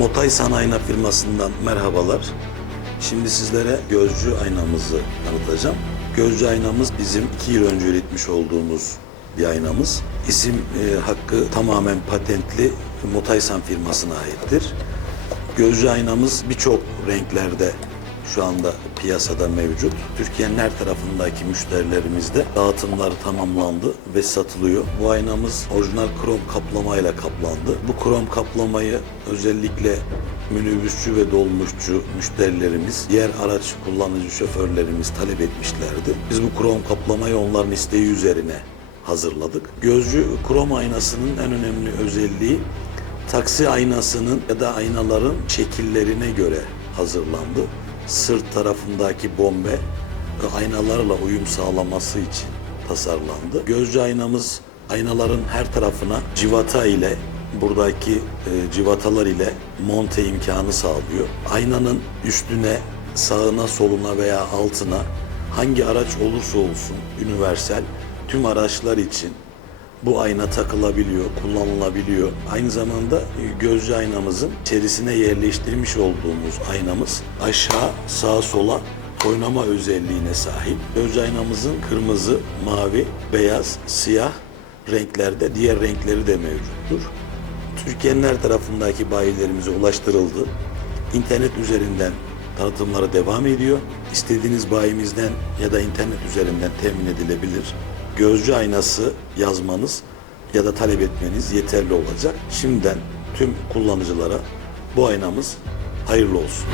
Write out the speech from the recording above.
Motay Sanayi firmasından merhabalar. Şimdi sizlere gözcü aynamızı tanıtacağım. Gözcü aynamız bizim iki yıl önce üretmiş olduğumuz bir aynamız. İsim e, hakkı tamamen patentli Motaysan firmasına aittir. Gözcü aynamız birçok renklerde şu anda piyasada mevcut. Türkiye'nin her tarafındaki müşterilerimizde dağıtımları tamamlandı ve satılıyor. Bu aynamız orijinal krom kaplamayla kaplandı. Bu krom kaplamayı özellikle minibüsçü ve dolmuşçu müşterilerimiz, diğer araç kullanıcı şoförlerimiz talep etmişlerdi. Biz bu krom kaplamayı onların isteği üzerine hazırladık. Gözcü krom aynasının en önemli özelliği taksi aynasının ya da aynaların şekillerine göre hazırlandı. Sırt tarafındaki bombe aynalarla uyum sağlaması için tasarlandı. Gözcü aynamız aynaların her tarafına civata ile buradaki e, civatalar ile monte imkanı sağlıyor. Aynanın üstüne, sağına, soluna veya altına hangi araç olursa olsun universal tüm araçlar için bu ayna takılabiliyor, kullanılabiliyor. Aynı zamanda e, gözcü aynamızın içerisine yerleştirmiş olduğumuz aynamız aşağı, sağa, sola oynama özelliğine sahip. Gözcü aynamızın kırmızı, mavi, beyaz, siyah renklerde diğer renkleri de mevcuttur. Türkiye'nin her tarafındaki bayilerimize ulaştırıldı. İnternet üzerinden tanıtımları devam ediyor. İstediğiniz bayimizden ya da internet üzerinden temin edilebilir. Gözcü aynası yazmanız ya da talep etmeniz yeterli olacak. Şimdiden tüm kullanıcılara bu aynamız hayırlı olsun.